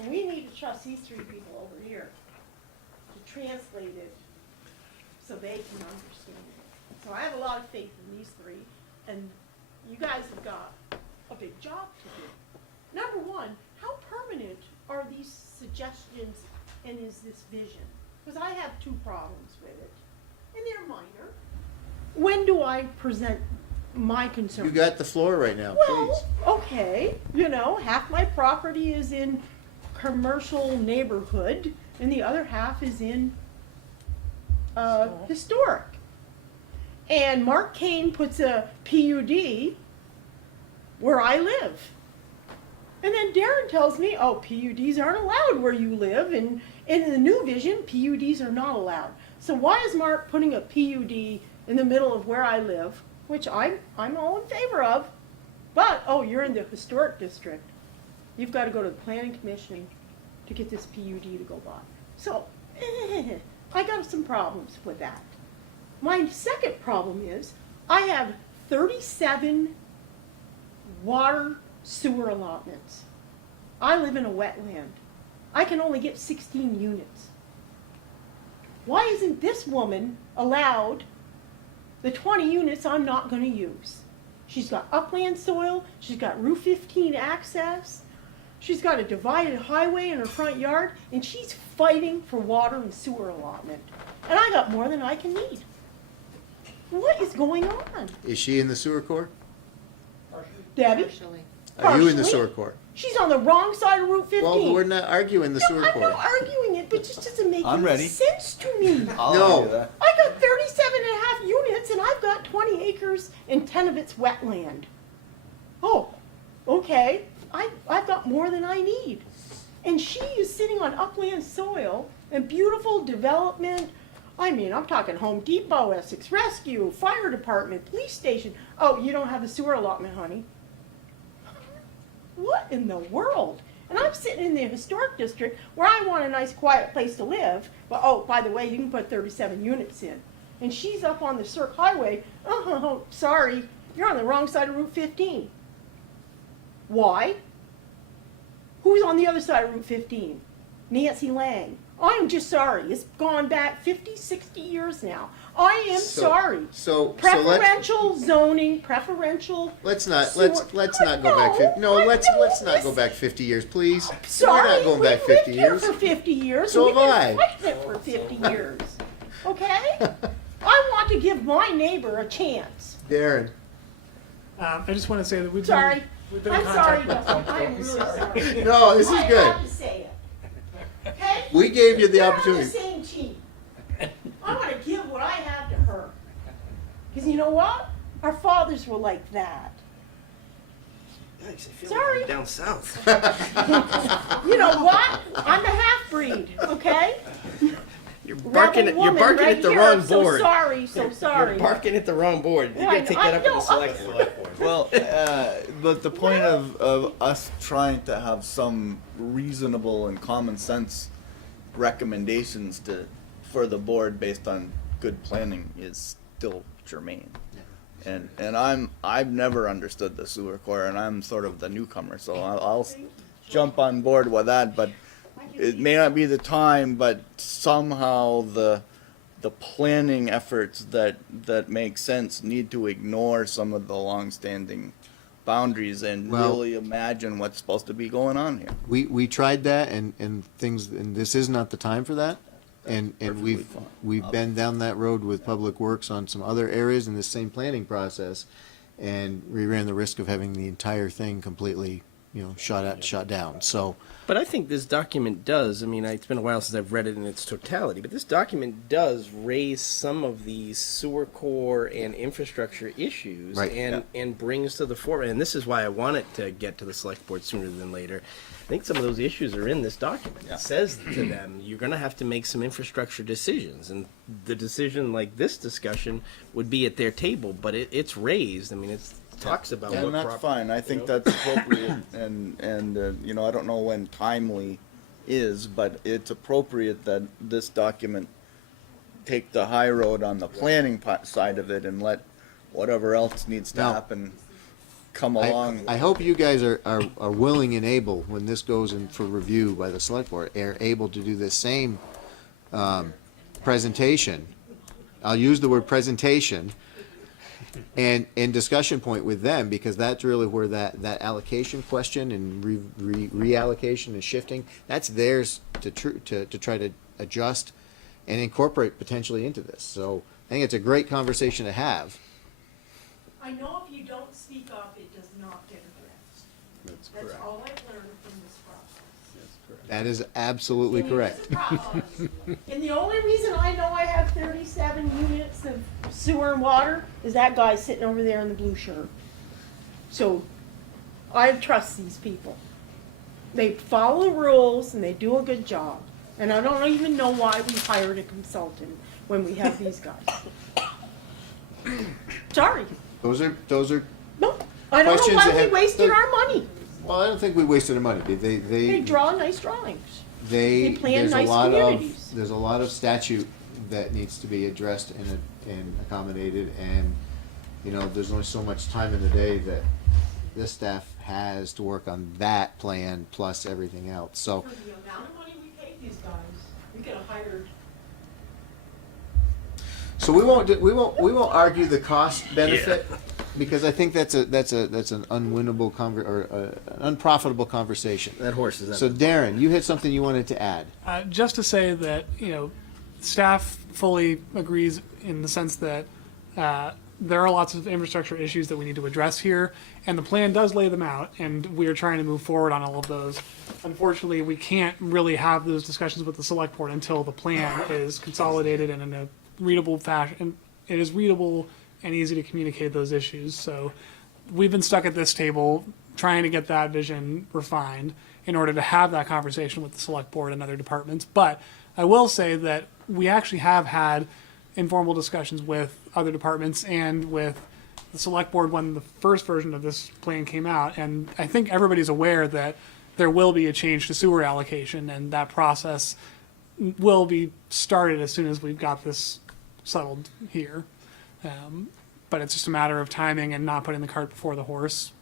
And we need to trust these three people over here to translate it so they can understand it. So I have a lot of faith in these three, and you guys have got a big job to do. Number one, how permanent are these suggestions and is this vision? Because I have two problems with it, and they're minor. When do I present my concerns? You got the floor right now, please. Well, okay, half my property is in commercial neighborhood, and the other half is in historic. And Mark Kane puts a PUD where I live. And then Darren tells me, oh, PUDs aren't allowed where you live, and in the new vision, PUDs are not allowed. So why is Mark putting a PUD in the middle of where I live, which I'm all in favor of, but, oh, you're in the historic district. You've got to go to the planning commission to get this PUD to go by. So, I got some problems with that. My second problem is, I have 37 water sewer allotments. I live in a wetland. I can only get 16 units. Why isn't this woman allowed the 20 units I'm not going to use? She's got upland soil, she's got Route 15 access, she's got a divided highway in her front yard, and she's fighting for water and sewer allotment. And I got more than I can need. What is going on? Is she in the sewer corps? Debbie? Are you in the Partially. sewer corps? She's on the wrong side of Route 15. Well, we're not arguing the sewer I'm corps. not arguing it, but it just doesn't make I'm any ready. sense to me. I'll No. do that. I got 37 and a half units, and I've got 20 acres and 10 of it's wetland. Oh, okay. I've got more than I need. And she is sitting on upland soil and beautiful development. I mean, I'm talking Home Depot, Essex Rescue, Fire Department, Police Station. Oh, you don't have a sewer allotment, honey. What in the world? And I'm sitting in the historic district where I want a nice quiet place to live. But oh, by the way, you can put 37 units in. And she's up on the Cirque Highway. Oh, sorry, you're on the wrong side of Route 15. Why? Who's on the other side of Route 15? Nancy Lang. I'm just sorry. It's gone back 50, 60 years now. I am sorry. So Preferential zoning, preferential. let's not sewer- let's not go back. Let's not go back 50 years, please. Sorry, We're not going back we've 50 lived here years. for 50 years. So and have we've I. been fighting it for 50 years. Okay? I want to give my neighbor a chance. Darren, I just want to say that we've Sorry. we've been in I'm sorry, contact. Dustin. I'm really sorry. no, this is I good. have to say it. Okay? We gave you the We're on opportunity. the same team. I want to give what I have to her. Because you know what? Our fathers were like that. Yikes, I feel Sorry. like I'm down south. You know what? I'm the half-breed, okay? You're Rebel barking at woman right here. the wrong So board. sorry, so sorry. You're barking at the wrong board. You Yeah, gotta take that up with the select board. Well, but the point of us trying to have some reasonable and common sense recommendations for the board based on good planning is still germane. And I've never understood the sewer core, and I'm sort of the newcomer, so I'll jump on board with that. But it may not be the time, but somehow the planning efforts that make sense need to ignore some of the long-standing boundaries and Well- really imagine what's supposed to be going on here. We tried that and things, and this is not the time for that. And Perfectly fine. we've been down that road with Public Works on some other areas in the same planning process. And we ran the risk of having the entire thing completely, shot down. So, But I think this document does, I mean, it's been a while since I've read it in its totality, but this document does raise some of these sewer core and infrastructure issues Right. and brings to the fore, and this is why I want it to get to the select board sooner than later. I think some of those issues are in this document. Yeah. It says to them, you're gonna have to make some infrastructure decisions, and the decision like this discussion would be at their table, but it's raised, I mean, it talks about what And that's prop- fine, I think that's appropriate, and I don't know when timely is, but it's appropriate that this document take the high road on the planning side of it and let whatever else needs to Now- happen come along. I hope you guys are willing and able, when this goes in for review by the select board, are able to do the same presentation. I'll use the word presentation and discussion point with them, because that's really where that allocation question and reallocation and shifting, that's theirs to try to adjust and incorporate potentially into this. So I think it's a great conversation to have. I know if you don't speak up, it does not get addressed. That's That's correct. all I've learned from this process. That's correct. That is absolutely And he was correct. a problem. And the only reason I know I have 37 units of sewer and water is that guy sitting over there in the blue shirt. So I trust these people. They follow the rules and they do a good job. And I don't even know why we hired a consultant when we have these guys. Sorry. Those are No, I don't know Questions why that we have- wasted our money. well, I don't think we wasted our money. They draw nice drawings. They plan there's nice a lot communities. of there's a lot of statute that needs to be addressed and accommodated, and you know there's only so much time in the day that this staff has to work on that plan plus everything else. So For the amount of money we paid these guys, we could have hired. so we won't argue the cost benefit because I think that's an unwinnable an unprofitable conversation. That horse is So Darren, you had something you wanted to add. Just to say that, staff fully agrees in the sense that there are lots of infrastructure issues that we need to address here, and the plan does lay them out, and we are trying to move forward on all of those. Unfortunately, we can't really have those discussions with the select board until the plan is consolidated and in a readable fashion. It is readable and easy to communicate those issues. So we've been stuck at this table trying to get that vision refined in order to have that conversation with the select board and other departments. But I will say that we actually have had informal discussions with other departments and with the select board when the first version of this plan came out. And I think everybody's aware that there will be a change to sewer allocation, and that process will be started as soon as we've got this settled here. But it's just a matter of timing and not putting the cart before the horse.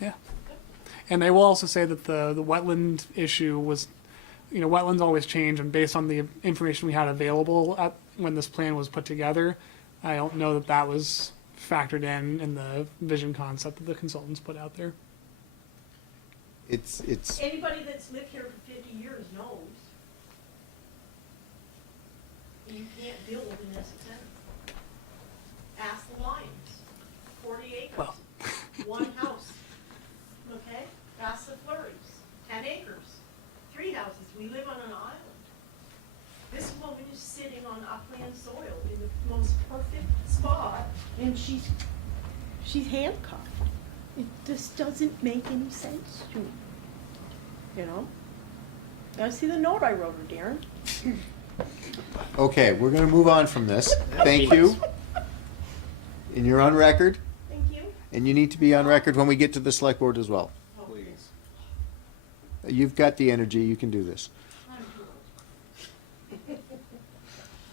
Yeah. And they will also say that the wetland issue was, wetlands always change, and based on the information we had available when this plan was put together, I don't know that that was factored in the vision concept that the consultants put out there. It's Anybody that's lived here for 50 years knows. You can't build in Essex. Ask the Lions, 40 acres, Well. one house, okay? Ask the Flurries, 10 acres, 3 houses, we live on an island. This woman is sitting on upland soil in the most perfect spot, and she's handcuffed. It just doesn't make any sense to me, Gotta see the note I wrote her, Darren. okay. We're gonna move on from this. Thank you. And you're on record, Thank you. and you need to be on record when we get to the select board as well. Please. You've got the energy. You can do this. I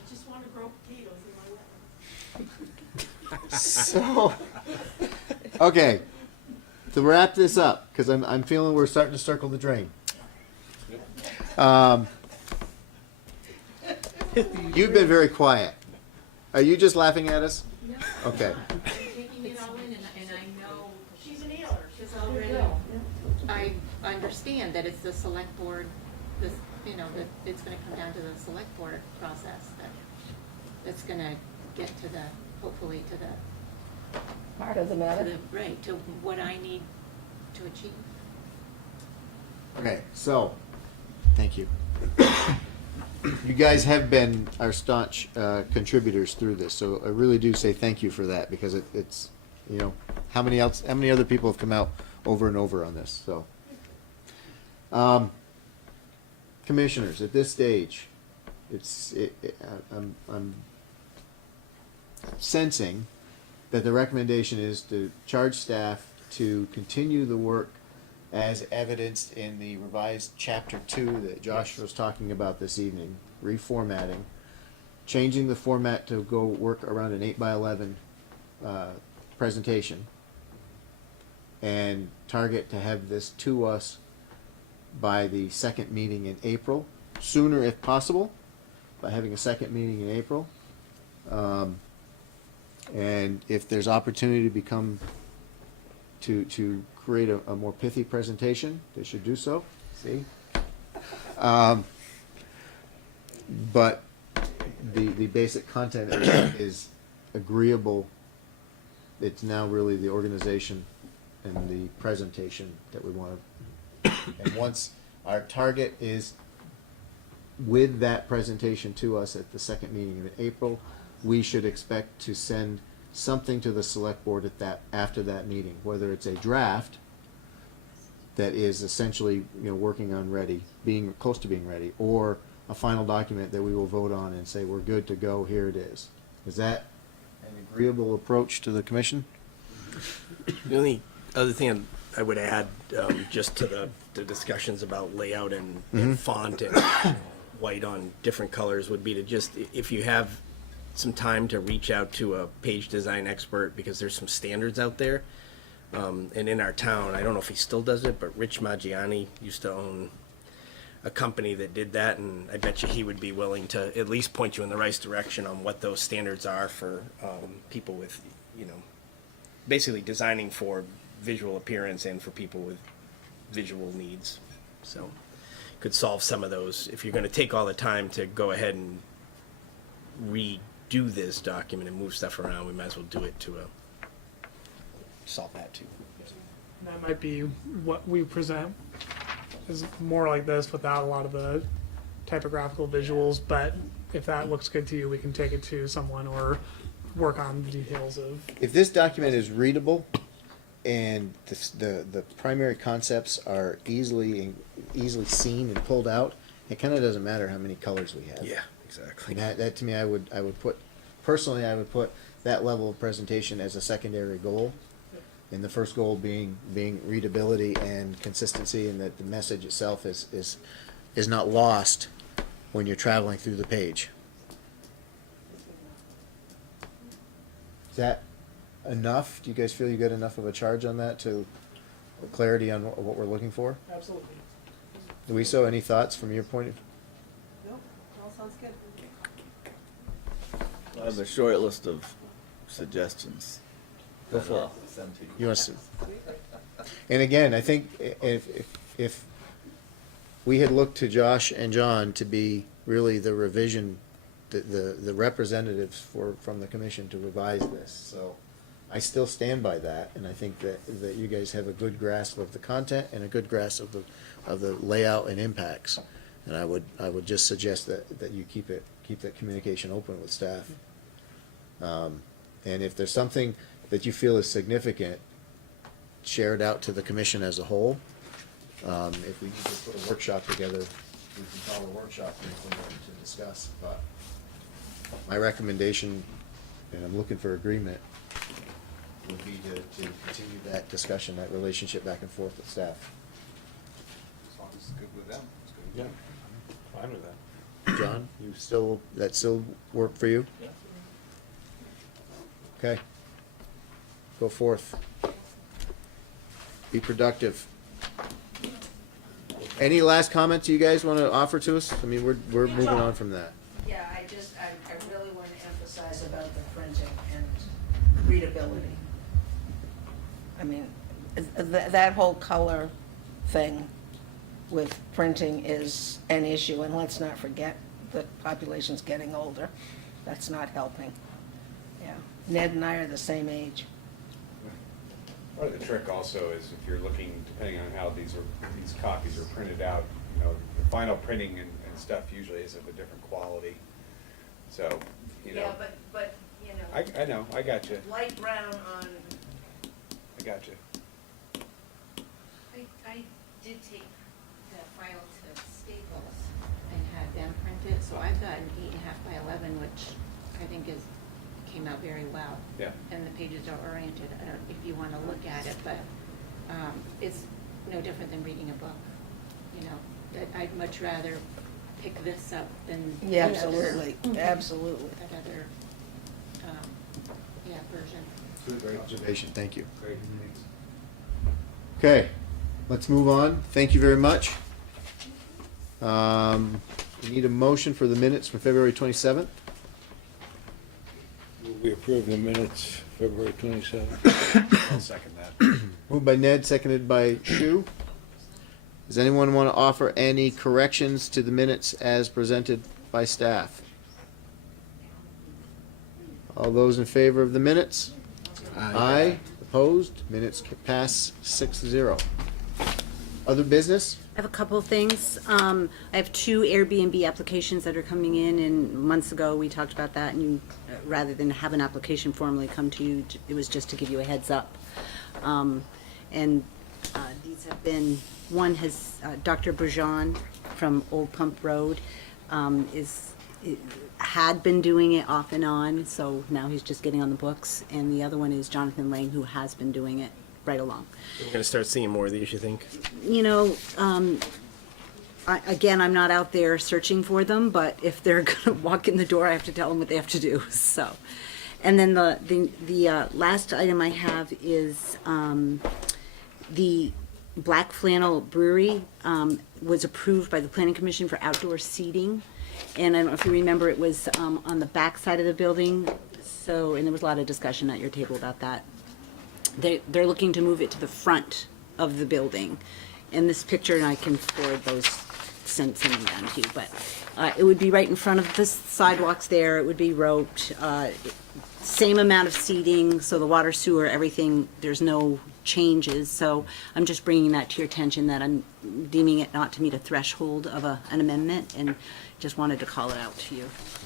just want to grow potatoes in my wetlands. So, okay, to wrap this up, because I'm feeling we're starting to circle the drain. You've been very quiet. Are you just laughing at us? Okay. Taking it all in, and I know She's an eeler. it's already, I understand that it's the select board, that it's gonna come down to the select board process, that's gonna get to the, hopefully to the, Part of the matter. right, to what I need to achieve. Okay, so, thank you. You guys have been our staunch contributors through this, so I really do say thank you for that, because it's, how many other people have come out over and over on this, so. Commissioners, at this stage, I'm sensing that the recommendation is to charge staff to continue the work as evidenced in the revised chapter 2 that Josh was talking about this evening, reformatting, changing the format to go work around an 8x11 presentation, and target to have this to us by the second meeting in April, sooner if possible, by having a second meeting in April. And if there's opportunity to create a more pithy presentation, they should do so. See? But the basic content is agreeable. It's now really the organization and the presentation that we want to. And once Our target is, with that presentation to us at the second meeting in April, we should expect to send something to the select board after that meeting, whether it's a draft that is essentially, working on being close to being ready, or a final document that we will vote on and say, we're good to go, here it is. Is that an agreeable approach to the commission? The only other thing I would add, just to the discussions about layout and font and white on different colors, would be to just, if you have some time, to reach out to a page design expert, because there's some standards out there. And in our town, I don't know if he still does it, but Rich Maggiani used to own a company that did that, and I bet you he would be willing to at least point you in the right direction on what those standards are for people with, basically designing for visual appearance and for people with visual needs. So could solve some of those. If you're going to take all the time to go ahead and redo this document and move stuff around, we might as well do it to solve that too. That might be what we present, is more like this without a lot of the typographical visuals, but if that looks good to you, we can take it to someone or work on the details of. If this document is readable and the primary concepts are easily seen and pulled out, it kind of doesn't matter how many colors we have. Yeah, exactly. And that to me, I would put that level of presentation as a secondary goal. And the first goal being readability and consistency, and that the message itself is not lost when you're traveling through the page. Is that enough? Do you guys feel you got enough of a charge on that to clarity on what we're looking for? Absolutely. Louiso, any thoughts from your point of view? No, all sounds good. I have a short list of suggestions. Go for it. I'll send to you. You want to? And again, I think if we had looked to Josh and John to be really the revision, the representatives from the commission to revise this, so I still stand by that, and I think that you guys have a good grasp of the content and a good grasp of the layout and impacts, and I would just suggest that you keep that communication open with staff, and if there's something that you feel is significant, share it out to the commission as a whole. If we need to put a workshop together, we can call a workshop to discuss, but my recommendation, and I'm looking for agreement, would be to continue that discussion, that relationship back and forth with staff. As long as it's good with them, it's good with Yeah, them. I'm fine with that. John, that still work for you? Yeah. Okay. Go forth. Be productive. Any last comments you guys want to offer to us? I mean, we're moving on from that. Yeah, I really want to emphasize about the printing and readability. I mean, that whole color thing with printing is an issue, and let's not forget the population's getting older. That's not helping. Yeah, Ned and I are the same age. Part of the trick also is if you're looking, depending on how these copies are printed out, the final printing and stuff usually is of a different quality. So, Yeah, but, I know, I got you, light brown on. I got you. I did take the file to Staples and had them print it, so I've got an 8.5 by 11, which I think came out very well. Yeah. And the pages are oriented, I don't know if you want to look at it, but it's no different than reading a book. I'd much rather pick this up than. Yeah, absolutely, absolutely. That other, version. Great observation, thank you. Great, thanks. Okay, let's move on. Thank you very much. We need a motion for the minutes from February 27th. We approve the minutes, February 27th. I'll second that. Moved by Ned, seconded by Shu. Does anyone want to offer any corrections to the minutes as presented by staff? All those in favor of the minutes? Aye. Opposed? Minutes pass 6-0. Other business? have a couple of things. I have 2 Airbnb applications that are coming in, and months ago we talked about that, and you, rather than have an application formally come to you, it was just to give you a heads up. And these have been, one has, Dr. Brujan from Old Pump Road had been doing it off and on, so now he's just getting on the books. And the other one is Jonathan Lane, who has been doing it right along. We're gonna start seeing more of these, you think? You know, again, I'm not out there searching for them, but if they're gonna walk in the door, I have to tell them what they have to do, so. And then the last item I have is, the Black Flannel Brewery, was approved by the Planning Commission for outdoor seating. And I don't know if you remember, it was, on the back side of the building, so, and there was a lot of discussion at your table about that. They're looking to move it to the front of the building. In this picture, and I can forward those, send them down to you, but it would be right in front of the sidewalks there, it would be roped, same amount of seating, so the water, sewer, everything, there's no changes. So I'm just bringing that to your attention, that I'm deeming it not to meet a threshold of an amendment, and just wanted to call it out to you.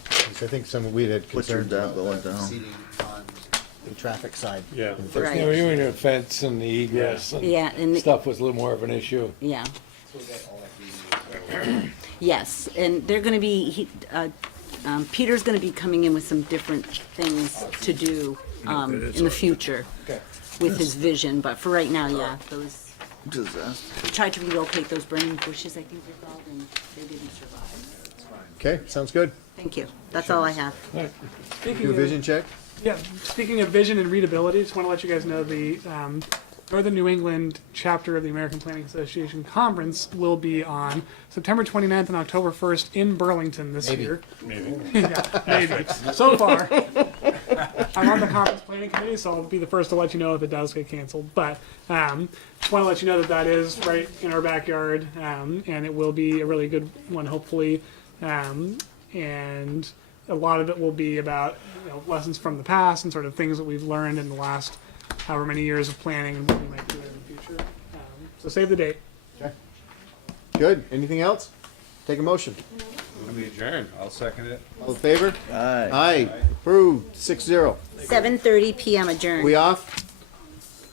I think we had concerns that about going the down? seating on the traffic side. Yeah. Right. You know, you mean the fence and the egress Yeah, and and stuff was a little more of an issue. Yeah. Yes, and they're gonna be, Peter's gonna be coming in with some different things to do, in the future with his vision, but for right now, yeah, those, Disaster. we tried to relocate those burning bushes, I think they're called, and they didn't survive. Okay, sounds good. Thank you, that's all I have. Speaking Do a of- vision check? Yeah, speaking of vision and readability, just want to let you guys know the Northern New England chapter of the American Planning Association Conference will be on September 29th and October 1st in Burlington this year. Maybe. Yeah, maybe. So far. I'm on the conference planning committee, so I'll be the first to let you know if it does get canceled. But just want to let you know that that is right in our backyard, and it will be a really good one, hopefully. And a lot of it will be about, you know, lessons from the past and sort of things that we've learned in the last however many years of planning and what we might do in the future. So save the date. Good. Anything else? Take a motion. We adjourn. I'll second it. All in favor? Aye. Aye. Approved. 6-0. 7:30 PM adjourned. We off?